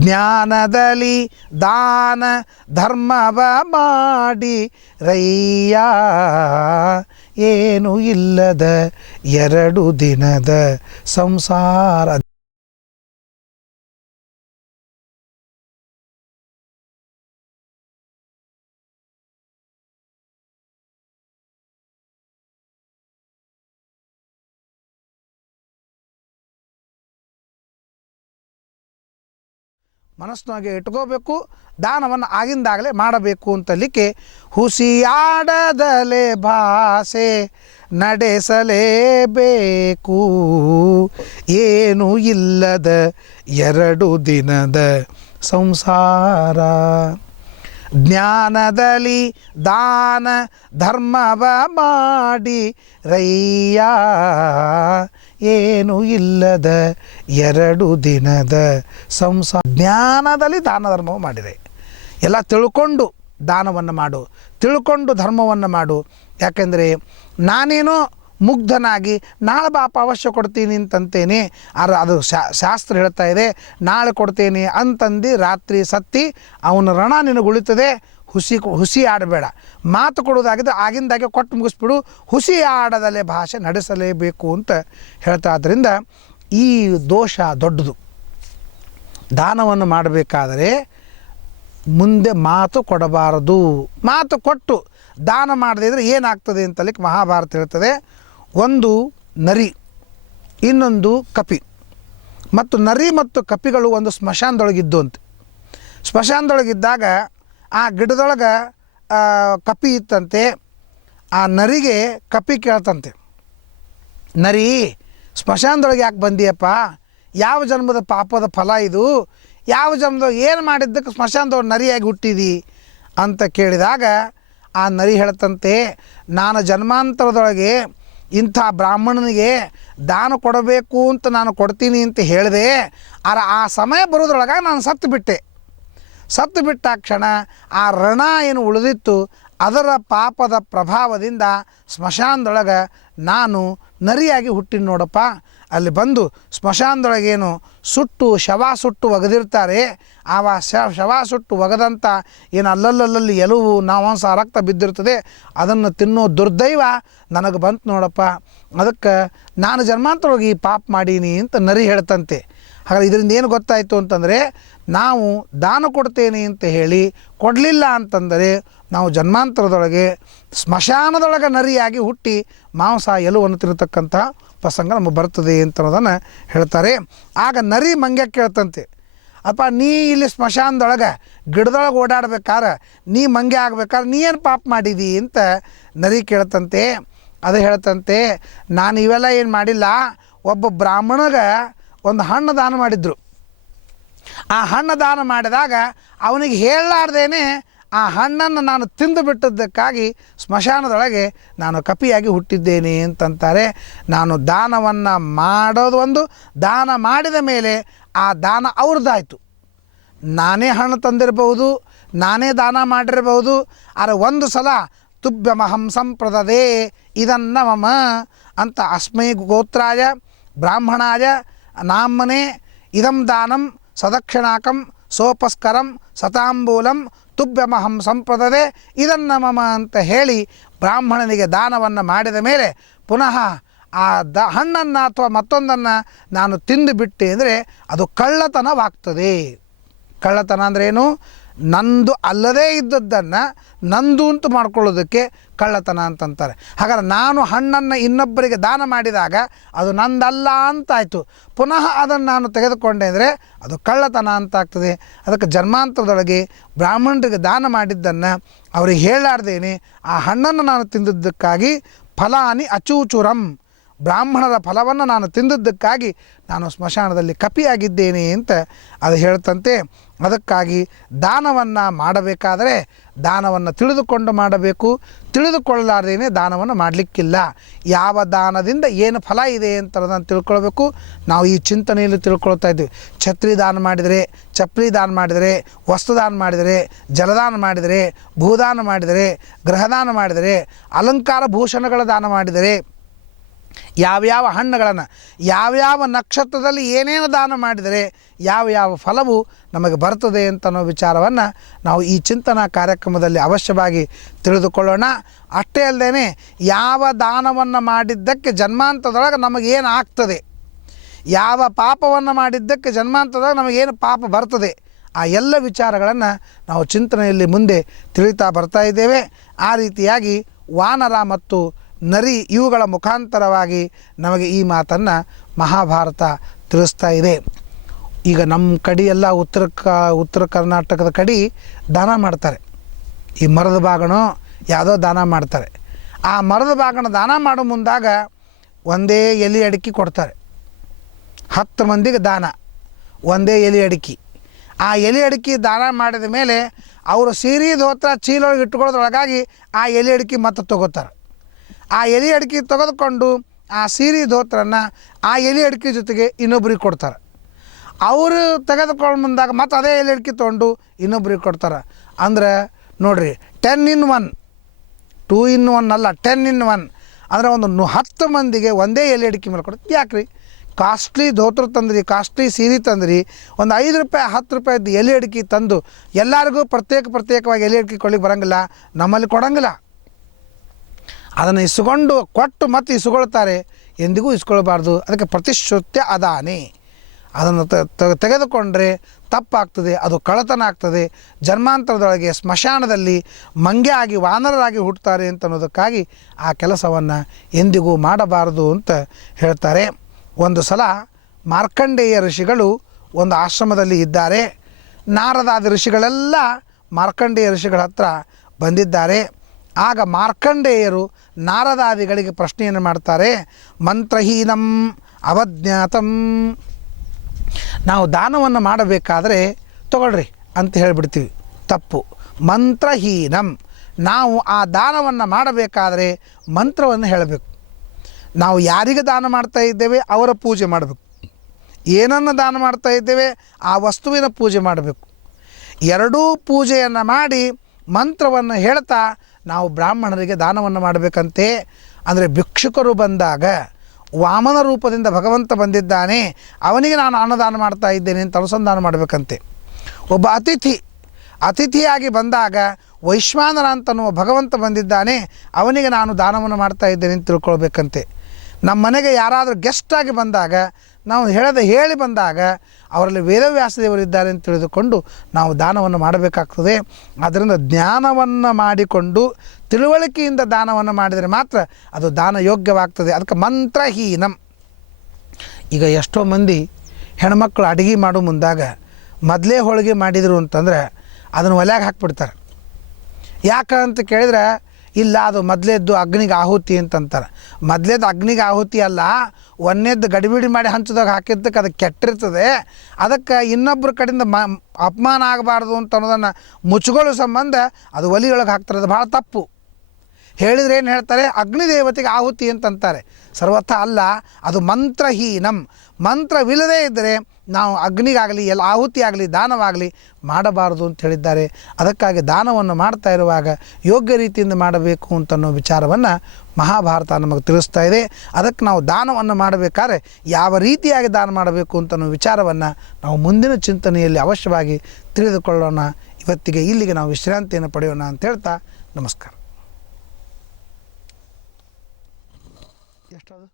ಜ್ಞಾನದಲ್ಲಿ ದಾನ ಧರ್ಮವ ಮಾಡಿ ರಯ್ಯ, ಏನು ಇಲ್ಲದ 2 ದಿನದ ಸಂಸಾರ. ಮನಸ್ಸಿನಾಗೆ ಇಟ್ಕೋಬೇಕು, ದಾನವನ್ನು ಆಗಿಂದಾಗಲೇ ಮಾಡಬೇಕು ಅಂತಲಿಕ್ಕೆ ಹುಸಿಯಾಡದಲೆ ಭಾಷೆ ನಡೆಸಲೇಬೇಕು, ಏನು ಇಲ್ಲದ 2 ದಿನದ ಸಂಸಾರ. ಜ್ಞಾನದಲ್ಲಿ ದಾನ ಧರ್ಮವ ಮಾಡಿ ರಯ್ಯ, ಏನು ಇಲ್ಲದ 2 ದಿನದ ಸಂಸಾರ. ಜ್ಞಾನದಲ್ಲಿ ದಾನ ಧರ್ಮವು ಮಾಡಿದೆ. ಎಲ್ಲ ತಿಳ್ಕೊಂಡು ದಾನವನ್ನು ಮಾಡು, ತಿಳ್ಕೊಂಡು ಧರ್ಮವನ್ನು ಮಾಡು. ಯಾಕೆಂದರೆ ನಾನೇನೋ ಮುಗ್ಧನಾಗಿ ನಾಳೆ ಬಾಪ ಅವಶ್ಯ ಕೊಡ್ತೀನಿ ಅಂತಂತೇನೆ, ಅದು ಶಾಸ್ತ್ರ ಹೇಳ್ತಾ ಇದೆ. ನಾಳೆ ಕೊಡ್ತೇನೆ ಅಂತಂದು ರಾತ್ರಿ ಸತ್ತಿ ಅವನ ರಣ ನಿನಗೆ ಉಳಿತದೆ. ಹುಸಿ ಆಡಬೇಡ. ಮಾತು ಕೊಡೋದಾಗಿದ್ದು ಆಗಿಂದಾಗೆ ಕೊಟ್ಟು ಮುಗಿಸ್ಬಿಡು. ಹುಸಿ ಆಡದಲ್ಲೇ ಭಾಷೆ ನಡೆಸಲೇಬೇಕು ಅಂತ ಹೇಳ್ತಾ. ಆದ್ದರಿಂದ ಈ ದೋಷ ದೊಡ್ಡದು. ದಾನವನ್ನು ಮಾಡಬೇಕಾದರೆ ಮುಂದೆ ಮಾತು ಕೊಡಬಾರದು. ಮಾತು ಕೊಟ್ಟು ದಾನ ಮಾಡದೇ ಇದ್ದರೆ ಏನಾಗ್ತದೆ ಅಂತಲಿಕ್ಕೆ ಮಹಾಭಾರತ ಹೇಳ್ತದೆ. ಒಂದು ನರಿ, ಇನ್ನೊಂದು ಕಪಿ. ಮತ್ತು ನರಿ ಮತ್ತು ಕಪಿಗಳು ಒಂದು ಸ್ಮಶಾನದೊಳಗಿದ್ದು ಅಂತ. ಸ್ಮಶಾನದೊಳಗಿದ್ದಾಗ ಆ ಗಿಡದೊಳಗೆ ಕಪಿ ಇತ್ತಂತೆ. ಆ ನರಿಗೆ ಕಪಿ ಕೇಳ್ತಂತೆ, ನರಿ ಸ್ಮಶಾನದೊಳಗೆ ಯಾಕೆ ಬಂದಿಯಪ್ಪ? ಯಾವ ಜನ್ಮದ ಪಾಪದ ಫಲ ಇದು? ಯಾವ ಜನ್ಮದ ಏನು ಮಾಡಿದ್ದಕ್ಕೆ ಸ್ಮಶಾನದೊಳಗೆ ನರಿಯಾಗಿ ಹುಟ್ಟಿದಿ ಅಂತ ಕೇಳಿದಾಗ ಆ ನರಿ ಹೇಳ್ತಂತೆ, ನಾನು ಜನ್ಮಾಂತರದೊಳಗೆ ಇಂಥ ಬ್ರಾಹ್ಮಣನಿಗೆ ದಾನ ಕೊಡಬೇಕು ಅಂತ ನಾನು ಕೊಡ್ತೀನಿ ಅಂತ ಹೇಳಿದೆ. ಆ ಸಮಯ ಬರೋದ್ರೊಳಗೆ ನಾನು ಸತ್ತು ಬಿಟ್ಟೆ. ಸತ್ತು ಬಿಟ್ಟ ಕ್ಷಣ ಆ ರಣ ಏನು ಉಳಿದಿತ್ತು ಅದರ ಪಾಪದ ಪ್ರಭಾವದಿಂದ ಸ್ಮಶಾನದೊಳಗೆ ನಾನು ನರಿಯಾಗಿ ಹುಟ್ಟಿನ ನೋಡಪ್ಪ. ಅಲ್ಲಿ ಬಂದು ಸ್ಮಶಾನದೊಳಗೇನು ಶವ ಸುಟ್ಟು ಒಗೆದಿರ್ತಾರೆ. ಆ ಶವ ಸುಟ್ಟು ಒಗೆದಂಥ ಏನು ಅಲ್ಲಲ್ಲಲ್ಲಿ ಎಲುವು ನಾವಂಸ ರಕ್ತ ಬಿದ್ದಿರ್ತದೆ, ಅದನ್ನು ತಿನ್ನೋ ದುರ್ದೈವ ನನಗೆ ಬಂತು ನೋಡಪ್ಪ. ಅದಕ್ಕೆ ನಾನು ಜನ್ಮಾಂತರವಾಗಿ ಈ ಪಾಪ ಮಾಡೀನಿ ಅಂತ ನರಿ ಹೇಳ್ತಂತೆ. ಹಾಗಾದ್ರೆ ಇದರಿಂದ ಏನು ಗೊತ್ತಾಯಿತು ಅಂತಂದರೆ, ನಾವು ದಾನ ಕೊಡ್ತೇನೆ ಅಂತ ಹೇಳಿ ಕೊಡಲಿಲ್ಲ ಅಂತಂದರೆ ನಾವು ಜನ್ಮಾಂತರದೊಳಗೆ ಸ್ಮಶಾನದೊಳಗೆ ನರಿಯಾಗಿ ಹುಟ್ಟಿ ಮಾಂಸ ಎಲುವನ್ನು ತಿನ್ನತಕ್ಕಂಥ ಪ್ರಸಂಗ ನಮಗೆ ಬರ್ತದೆ ಅಂತ ಅನ್ನೋದನ್ನು ಹೇಳ್ತಾರೆ. ಆಗ ನರಿ ಮಂಗ್ಯ ಕೇಳ್ತಂತೆ, ಅಪ್ಪ ನೀ ಇಲ್ಲಿ ಸ್ಮಶಾನದೊಳಗೆ ಗಿಡದೊಳಗೆ ಓಡಾಡ್ಬೇಕಾದ್ರೆ ನೀ ಮಂಗ್ಯ ಆಗ್ಬೇಕಾದ್ರೆ ನೀ ಏನು ಪಾಪ ಮಾಡಿದಿ ಅಂತ ನರಿ ಕೇಳ್ತಂತೆ. ಅದು ಹೇಳ್ತಂತೆ, ನಾನು ಇವೆಲ್ಲ ಏನು ಮಾಡಿಲ್ಲ. ಒಬ್ಬ ಬ್ರಾಹ್ಮಣಗೆ ಒಂದು ಹಣ್ಣು ದಾನ ಮಾಡಿದ್ರು. ಆ ಹಣ್ಣು ದಾನ ಮಾಡಿದಾಗ ಅವನಿಗೆ ಹೇಳಲಾರ್ದೇನೆ ಆ ಹಣ್ಣನ್ನು ನಾನು ತಿಂದು ಬಿಟ್ಟದ್ದಕ್ಕಾಗಿ ಸ್ಮಶಾನದೊಳಗೆ ನಾನು ಕಪಿಯಾಗಿ ಹುಟ್ಟಿದ್ದೇನೆ ಅಂತಂತಾರೆ. ನಾನು ದಾನವನ್ನು ಮಾಡೋದು ಒಂದು, ದಾನ ಮಾಡಿದ ಮೇಲೆ ಆ ದಾನ ಅವ್ರದ್ದಾಯಿತು. ನಾನೇ ಹಣ್ಣು ತಂದಿರಬಹುದು, ನಾನೇ ದಾನ ಮಾಡಿರಬಹುದು. ಆದರೆ ಒಂದು ಸಲ ತುಭ್ಯಮಹಂ ಸಂಪ್ರದದೆ ಇದನ್ನ ಮಮ ಅಂತ ಅಸ್ಮೈ ಗೋತ್ರಾಯ ಬ್ರಾಹ್ಮಣಾಯ ನಾಮನೆ ಇದಂ ದಾನಂ ಸದಕ್ಷಿಣಾಕಂ ಸೋಪಸ್ಕರಂ ಸತಾಂಬೂಲಂ ತುಭ್ಯಮಹಂ ಸಂಪ್ರದದೆ ಇದನ್ನ ಮಮ ಅಂತ ಹೇಳಿ ಬ್ರಾಹ್ಮಣನಿಗೆ ದಾನವನ್ನು ಮಾಡಿದ ಮೇಲೆ ಪುನಃ ಆ ಹಣ್ಣನ್ನು ಅಥವಾ ಮತ್ತೊಂದನ್ನು ನಾನು ತಿಂದು ಬಿಟ್ಟೆ ಅಂದರೆ ಅದು ಕಳ್ಳತನವಾಗ್ತದೆ. ಕಳ್ಳತನ ಅಂದ್ರೇನು? ನಂದು ಅಲ್ಲದೇ ಇದ್ದದ್ದನ್ನು ನಂದು ಅಂತ ಮಾಡ್ಕೊಳ್ಳೋದಕ್ಕೆ ಕಳ್ಳತನ ಅಂತಂತಾರೆ. ಹಾಗಾದ್ರೆ ನಾನು ಹಣ್ಣನ್ನು ಇನ್ನೊಬ್ಬರಿಗೆ ದಾನ ಮಾಡಿದಾಗ ಅದು ನಂದಲ್ಲ ಅಂತಾಯಿತು. ಪುನಃ ಅದನ್ನು ನಾನು ತೆಗೆದುಕೊಂಡೆ ಅಂದರೆ ಅದು ಕಳ್ಳತನ ಅಂತಾಗ್ತದೆ. ಅದಕ್ಕೆ ಜನ್ಮಾಂತರದೊಳಗೆ ಬ್ರಾಹ್ಮಣರಿಗೆ ದಾನ ಮಾಡಿದ್ದನ್ನು ಅವ್ರಿಗೆ ಹೇಳಲಾರ್ದೇನೆ ಆ ಹಣ್ಣನ್ನು ನಾನು ತಿಂದಿದ್ದಕ್ಕಾಗಿ ಫಲಾನಿ ಅಚೂಚುರಂ, ಬ್ರಾಹ್ಮಣರ ಫಲವನ್ನು ನಾನು ತಿಂದದ್ದಕ್ಕಾಗಿ ನಾನು ಸ್ಮಶಾನದಲ್ಲಿ ಕಪಿಯಾಗಿದ್ದೇನೆ ಅಂತ ಅದು ಹೇಳ್ತಂತೆ. ಅದಕ್ಕಾಗಿ ದಾನವನ್ನು ಮಾಡಬೇಕಾದರೆ ದಾನವನ್ನು ತಿಳಿದುಕೊಂಡು ಮಾಡಬೇಕು. ತಿಳಿದುಕೊಳ್ಳಲಾರ್ದೇನೆ ದಾನವನ್ನು ಮಾಡಲಿಕ್ಕಿಲ್ಲ. ಯಾವ ದಾನದಿಂದ ಏನು ಫಲ ಇದೆ ಅಂತ ಅದನ್ನು ತಿಳ್ಕೊಳ್ಬೇಕು. ನಾವು ಈ ಚಿಂತನೆಯಲ್ಲಿ ತಿಳ್ಕೊಳ್ತಾ ಇದ್ದೀವಿ. ಛತ್ರಿ ದಾನ ಮಾಡಿದರೆ, ಚಪ್ಪಲಿ ದಾನ ಮಾಡಿದರೆ, ವಸ್ತುದಾನ ಮಾಡಿದರೆ, ಜಲದಾನ ಮಾಡಿದರೆ, ಭೂದಾನ ಮಾಡಿದರೆ, ಗೃಹದಾನ ಮಾಡಿದರೆ, ಅಲಂಕಾರ ಭೂಷಣಗಳ ದಾನ ಮಾಡಿದರೆ, ಯಾವ್ಯಾವ ಹಣ್ಣುಗಳನ್ನು ಯಾವ್ಯಾವ ನಕ್ಷತ್ರದಲ್ಲಿ ಏನೇನು ದಾನ ಮಾಡಿದರೆ ಯಾವ ಫಲವು ನಮಗೆ ಬರ್ತದೆ ಅಂತ ಅನ್ನೋ ವಿಚಾರವನ್ನು ನಾವು ಈ ಚಿಂತನಾ ಕಾರ್ಯಕ್ರಮದಲ್ಲಿ ಅವಶ್ಯವಾಗಿ ತಿಳಿದುಕೊಳ್ಳೋಣ. ಅಷ್ಟೇ ಅಲ್ಲದೆ ಯಾವ ದಾನವನ್ನು ಮಾಡಿದ್ದಕ್ಕೆ ಜನ್ಮಾಂತರದೊಳಗೆ ನಮಗೇನು ಆಗ್ತದೆ, ಯಾವ ಪಾಪವನ್ನು ಮಾಡಿದ್ದಕ್ಕೆ ಜನ್ಮಾಂತರದೊಳಗೆ ನಮಗೇನು ಪಾಪ ಬರ್ತದೆ, ಆ ಎಲ್ಲ ವಿಚಾರಗಳನ್ನು ನಾವು ಚಿಂತನೆಯಲ್ಲಿ ಮುಂದೆ ತಿಳಿತಾ ಬರ್ತಾ ಇದ್ದೇವೆ. ಆ ರೀತಿಯಾಗಿ ವಾನರ ಮತ್ತು ನರಿ ಇವುಗಳ ಮುಖಾಂತರವಾಗಿ ನಮಗೆ ಈ ಮಾತನ್ನು ಮಹಾಭಾರತ ತಿಳಿಸ್ತಾ ಇದೆ. ಈಗ ನಮ್ಮ ಕಡೆಯೆಲ್ಲ ಉತ್ತರ ಕರ್ನಾಟಕದ ಕಡೆ ದಾನ ಮಾಡ್ತಾರೆ. ಈ ಮರದ ಬಾಗಣ ಯಾವುದೋ ದಾನ ಮಾಡ್ತಾರೆ. ಆ ಮರದ ಬಾಗಣ ದಾನ ಮಾಡೋ ಮುಂದಾಗ ಒಂದೇ ಎಲೆ ಅಡಿಕೆ ಕೊಡ್ತಾರೆ. 10 ಮಂದಿಗೆ ದಾನ, ಒಂದೇ ಎಲೆ ಅಡಿಕೆ. ಆ ಎಲೆ ಅಡಿಕೆ ದಾನ ಮಾಡಿದ ಮೇಲೆ ಅವರು ಸೀರೆ ಧೋತ್ರ ಚೀಲೊಳಗೆ ಇಟ್ಕೊಳ್ಳೋದ್ರೊಳಗಾಗಿ ಆ ಎಲೆ ಅಡಿಕೆ ಮತ್ತೆ ತೊಗೋತಾರೆ. ಆ ಎಲೆ ಅಡಿಕೆ ತೆಗೆದುಕೊಂಡು ಆ ಸೀರೆ ಧೋತ್ರನ್ನು ಆ ಎಲೆ ಅಡಿಕೆ ಜೊತೆಗೆ ಇನ್ನೊಬ್ರಿಗೆ ಕೊಡ್ತಾರೆ. ಅವರು ತೆಗೆದುಕೊಂಡು ಮುಂದಾಗ ಮತ್ತು ಅದೇ ಎಲೆ ಅಡಿಕೆ ತೊಗೊಂಡು ಇನ್ನೊಬ್ರಿಗೆ ಕೊಡ್ತಾರೆ. ಅಂದ್ರೆ ನೋಡಿರಿ, 10 in 1, 2 in 1 ಅಲ್ಲ, 10 in 1 ಅಂದರೆ ಒಂದು 10 ಮಂದಿಗೆ ಒಂದೇ ಎಲೆ ಅಡಿಕೆ ಮೇಲೆ ಕೊಡ್ತೀವಿ. ಯಾಕೆ ರೀ? ಕಾಸ್ಟ್ಲಿ ಧೋತ್ರ ತಂದ್ರಿ, ಕಾಸ್ಟ್ಲಿ ಸೀರೆ ತಂದ್ರಿ, ಒಂದು 5 ರೂಪಾಯಿ 10 ರೂಪಾಯಿದ್ದು ಎಲೆ ಅಡಿಕೆ ತಂದು ಎಲ್ಲರಿಗೂ ಪ್ರತ್ಯೇಕವಾಗಿ ಎಲೆ ಅಡಿಕೆ ಕೊಡ್ಲಿಕ್ಕೆ ಬರೋಂಗಿಲ್ಲ, ನಮ್ಮಲ್ಲಿ ಕೊಡೋಂಗಿಲ್ಲ. ಅದನ್ನು ಇಸ್ಕೊಂಡು ಕೊಟ್ಟು ಮತ್ತೆ ಇಸ್ಕೊಳ್ತಾರೆ, ಎಂದಿಗೂ ಇಸ್ಕೊಳ್ಬಾರ್ದು. ಅದಕ್ಕೆ ಪ್ರತಿಶ್ರುತ್ಯ ಅದಾನೆ. ಅದನ್ನು ತೆಗೆದುಕೊಂಡ್ರೆ ತಪ್ಪಾಗ್ತದೆ, ಅದು ಕಳ್ಳತನ ಆಗ್ತದೆ. ಜನ್ಮಾಂತರದೊಳಗೆ ಸ್ಮಶಾನದಲ್ಲಿ ಮಂಗೆ ಆಗಿ ವಾನರರಾಗಿ ಹುಟ್ಟುತ್ತಾರೆ ಅಂತ ಅನ್ನೋದಕ್ಕಾಗಿ ಆ ಕೆಲಸವನ್ನು ಎಂದಿಗೂ ಮಾಡಬಾರದು ಅಂತ ಹೇಳ್ತಾರೆ. ಒಂದು ಸಲ ಮಾರ್ಕಂಡೇಯ ಋಷಿಗಳು ಒಂದು ಆಶ್ರಮದಲ್ಲಿ ಇದ್ದಾರೆ. ನಾರದಾದಿ ಋಷಿಗಳೆಲ್ಲ ಮಾರ್ಕಂಡೇಯ ಋಷಿಗಳ ಹತ್ರ ಬಂದಿದ್ದಾರೆ. ಆಗ ಮಾರ್ಕಂಡೇಯರು ನಾರದಾದಿಗಳಿಗೆ ಪ್ರಶ್ನೆಯನ್ನು ಮಾಡ್ತಾರೆ. ಮಂತ್ರಹೀನಂ ಅವಜ್ಞಾತಂ, ನಾವು ದಾನವನ್ನು ಮಾಡಬೇಕಾದ್ರೆ ತಗೊಳ್ರಿ ಅಂತ ಹೇಳಿಬಿಡ್ತೀವಿ. ತಪ್ಪು. ಮಂತ್ರಹೀನಂ, ನಾವು ಆ ದಾನವನ್ನು ಮಾಡಬೇಕಾದ್ರೆ ಮಂತ್ರವನ್ನು ಹೇಳಬೇಕು. ನಾವು ಯಾರಿಗೆ ದಾನ ಮಾಡ್ತಾ ಇದ್ದೇವೆ ಅವರ ಪೂಜೆ ಮಾಡಬೇಕು. ಏನನ್ನು ದಾನ ಮಾಡ್ತಾ ಇದ್ದೇವೆ ಆ ವಸ್ತುವಿನ ಪೂಜೆ ಮಾಡಬೇಕು. ಎರಡೂ ಪೂಜೆಯನ್ನು ಮಾಡಿ ಮಂತ್ರವನ್ನು ಹೇಳ್ತಾ ನಾವು ಬ್ರಾಹ್ಮಣರಿಗೆ ದಾನವನ್ನು ಮಾಡಬೇಕಂತೆ. ಅಂದರೆ ಭಿಕ್ಷುಕರು ಬಂದಾಗ ವಾಮನ ರೂಪದಿಂದ ಭಗವಂತ ಬಂದಿದ್ದಾನೆ, ಅವನಿಗೆ ನಾನು ಅನ್ನದಾನ ಮಾಡ್ತಾ ಇದ್ದೇನೆ ಅಂತ ಅನುಸಂಧಾನ ಮಾಡಬೇಕಂತೆ. ಒಬ್ಬ ಅತಿಥಿಯಾಗಿ ಬಂದಾಗ ವೈಶ್ವಾನರ ಅಂತನ್ನುವ ಭಗವಂತ ಬಂದಿದ್ದಾನೆ, ಅವನಿಗೆ ನಾನು ದಾನವನ್ನು ಮಾಡ್ತಾ ಇದ್ದೇನೆ ಅಂತ ತಿಳ್ಕೊಳ್ಬೇಕಂತೆ. ನಮ್ಮ ಮನೆಗೆ ಯಾರಾದರೂ ಗೆಸ್ಟಾಗಿ ಬಂದಾಗ ನಾವು ಹೇಳಿ ಬಂದಾಗ ಅವರಲ್ಲಿ ವೇದವ್ಯಾಸದೇವರಿದ್ದಾರೆ ಅಂತ ತಿಳಿದುಕೊಂಡು ನಾವು ದಾನವನ್ನು ಮಾಡಬೇಕಾಗ್ತದೆ. ಆದ್ದರಿಂದ ಜ್ಞಾನವನ್ನು ಮಾಡಿಕೊಂಡು ತಿಳುವಳಿಕೆಯಿಂದ ದಾನವನ್ನು ಮಾಡಿದರೆ ಮಾತ್ರ ಅದು ದಾನ ಯೋಗ್ಯವಾಗ್ತದೆ. ಅದಕ್ಕೆ ಮಂತ್ರಹೀನಂ. ಈಗ ಎಷ್ಟೋ ಮಂದಿ ಹೆಣ್ಮಕ್ಳು ಅಡುಗೆ ಮಾಡೋ ಮುಂದಾಗ ಮೊದಲೇ ಹೋಳಿಗೆ ಮಾಡಿದರು ಅಂತಂದರೆ ಅದನ್ನು ಒಲೆಯಾಗ ಹಾಕ್ಬಿಡ್ತಾರೆ. ಯಾಕಂತ ಕೇಳಿದ್ರೆ ಇಲ್ಲ, ಅದು ಮೊದಲೇದ್ದು ಅಗ್ನಿಗೆ ಆಹುತಿ ಅಂತಂತಾರೆ. ಮೊದಲೇದು ಅಗ್ನಿಗೆ ಆಹುತಿ ಅಲ್ಲ, ಒಂದೇದ್ದು ಗಡಿಬಿಡಿ ಮಾಡಿ ಹಂಚದಾಗ ಹಾಕಿದ್ದಕ್ಕೆ ಅದು ಕೆಟ್ಟಿರ್ತದೆ. ಅದಕ್ಕೆ ಇನ್ನೊಬ್ಬರ ಕಡೆಯಿಂದ ಅಪಮಾನ ಆಗಬಾರ್ದು ಅಂತ ಅನ್ನೋದನ್ನು ಮುಚ್ಕೊಳ್ಳೋ ಸಂಬಂಧ ಅದು ಒಲಿಯೊಳಗೆ ಹಾಕ್ತಾರೆ. ಅದು ಭಾಳ ತಪ್ಪು. ಹೇಳಿದ್ರೆ ಏನು ಹೇಳ್ತಾರೆ? ಅಗ್ನಿದೇವತೆಗೆ ಆಹುತಿ ಅಂತಂತಾರೆ. ಸರ್ವಥ ಅಲ್ಲ, ಅದು ಮಂತ್ರಹೀನಂ. ಮಂತ್ರವಿಲ್ಲದೇ ಇದ್ದರೆ ನಾವು ಅಗ್ನಿಗಾಗಲಿ ಎಲ್ಲ ಆಹುತಿ ಆಗಲಿ ದಾನವಾಗಲಿ ಮಾಡಬಾರದು ಅಂತ ಹೇಳಿದ್ದಾರೆ. ಅದಕ್ಕಾಗಿ ದಾನವನ್ನು ಮಾಡ್ತಾ ಇರುವಾಗ ಯೋಗ್ಯ ರೀತಿಯಿಂದ ಮಾಡಬೇಕು ಅಂತನ್ನೋ ವಿಚಾರವನ್ನು ಮಹಾಭಾರತ ನಮಗೆ ತಿಳಿಸ್ತಾ ಇದೆ. ಅದಕ್ಕೆ ನಾವು ದಾನವನ್ನು ಮಾಡಬೇಕಾದ್ರೆ ಯಾವ ರೀತಿಯಾಗಿ ದಾನ ಮಾಡಬೇಕು ಅಂತನ್ನೋ ವಿಚಾರವನ್ನು ನಾವು ಮುಂದಿನ ಚಿಂತನೆಯಲ್ಲಿ ಅವಶ್ಯವಾಗಿ ತಿಳಿದುಕೊಳ್ಳೋಣ. ಇವತ್ತಿಗೆ ಇಲ್ಲಿಗೆ ನಾವು ವಿಶ್ರಾಂತಿಯನ್ನು ಪಡೆಯೋಣ ಅಂತ ಹೇಳ್ತಾ ನಮಸ್ಕಾರ. ಎಷ್ಟದು?